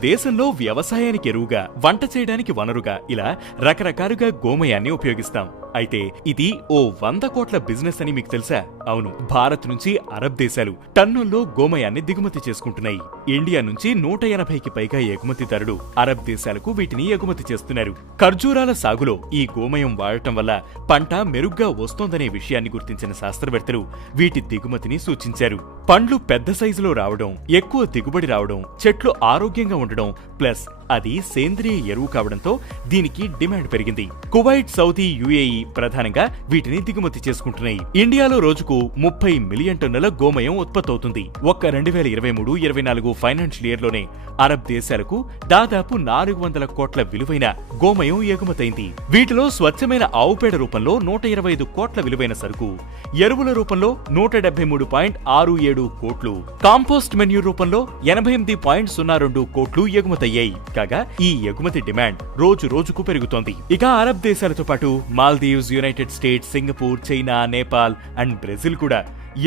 దేశంలో వ్యవసాయానికి ఎరువుగా వంట చేయడానికి వనరుగా ఇలా రకరకాలుగా గోమయాన్ని ఉపయోగిస్తాం. అయితే ఇది ఓ వంద కోట్ల బిజినెస్ అని మీకు తెలుసా? అవును భారత్ నుంచి అరబ్ దేశాలు టన్నుల్లో గోమయాన్ని దిగుమతి చేసుకుంటున్నాయి. ఇండియా నుంచి నూట ఎనభైకి పైగా ఎగుమతిదారుడు అరబ్ దేశాలకు వీటిని ఎగుమతి చేస్తున్నారు. ఖర్జూరాల సాగులో ఈ గోమయం వాడటం వల్ల పంట మెరుగ్గా వస్తోందనే విషయాన్ని గుర్తించిన శాస్త్రవేత్తలు వీటి దిగుమతిని సూచించారు. పండ్లు పెద్ద సైజులో రావడం ఎక్కువ దిగుబడి రావడం చెట్లు ఆరోగ్యంగా ఉండడం ప్లస్ అది సేంద్రియ ఎరువు కావడంతో దీనికి డిమాండ్ పెరిగింది. కువైట్ సౌదీ యుఏఈ ప్రధానంగా వీటిని దిగుమతి చేసుకుంటున్నాయి. ఇండియాలో రోజుకు ముప్పై మిలియన్ టన్నుల గోమయం ఉత్పత్తి అవుతుంది ఒక్క రెండు వేల ఇరవై మూడు ఇరవై నాలుగు ఫైనాన్షియల్ ఇయర్లోనే అరబ్ దేశాలకు దాదాపు నాలుగు వందల కోట్ల విలువైన గోమయం ఎగుమతైంది. వీటిలో స్వచ్ఛమైన ఆవుపేడ రూపంలో నూట ఇరవై ఐదు కోట్ల విలువైన సరుకు ఎరువుల రూపంలో నూట డెబ్బై మూడు పాయింట్ ఆరు ఏడు కోట్లు కాంపోస్ట్ మెన్యూ రూపంలో ఎనభై ఎనిమిది పాయింట్ సున్నా రెండు కోట్లు ఎగుమతయ్యాయి. కాగా ఈ ఎగుమతి డిమాండ్ రోజు రోజుకు పెరుగుతోంది. ఇక అరబ్ దేశాలతో పాటు Maldives United States Singapore China Nepal and Brazil కూడా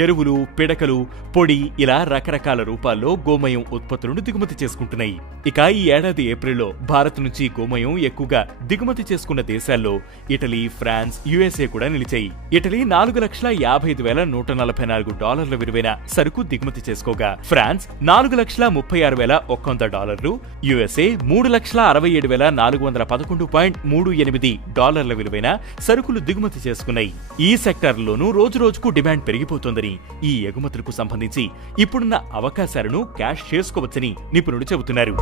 ఎరువులు పిడకలు పొడి ఇలా రకరకాల రూపాల్లో గోమయం ఉత్పత్తులను దిగుమతి చేసుకుంటున్నాయి. ఇక ఈ ఏడాది ఏప్రిల్లో భారత్ నుంచి గోమయం ఎక్కువగా దిగుమతి చేసుకున్న దేశాల్లో ఇటలీ ఫ్రాన్స్ యుఎస్ఏ కూడా నిలిచాయి. ఇటలీ నాలుగు లక్షల యాభై ఐదు వేల నూట నలభై నాలుగు డాలర్ల విలువైన సరుకు దిగుమతి చేసుకోగా ఫ్రాన్స్ నాలుగు లక్షల ముప్పై ఆరు వేల ఒక్క వంద డాలర్లు యుఎస్ఏ మూడు లక్షల అరవై ఏడు వేల నాలుగు వందల పదకొండు పాయింట్ మూడు ఎనిమిది డాలర్ల విలువైన సరుకులు దిగుమతి చేసుకున్నాయి. ఈ సెక్టార్లోనూ రోజు రోజుకు డిమాండ్ పెరిగిపోతోందని ఈ ఎగుమతులకు సంబంధించి ఇప్పుడున్న అవకాశాలను క్యాష్ చేసుకోవచ్చని నిపుణులు చెబుతున్నారు.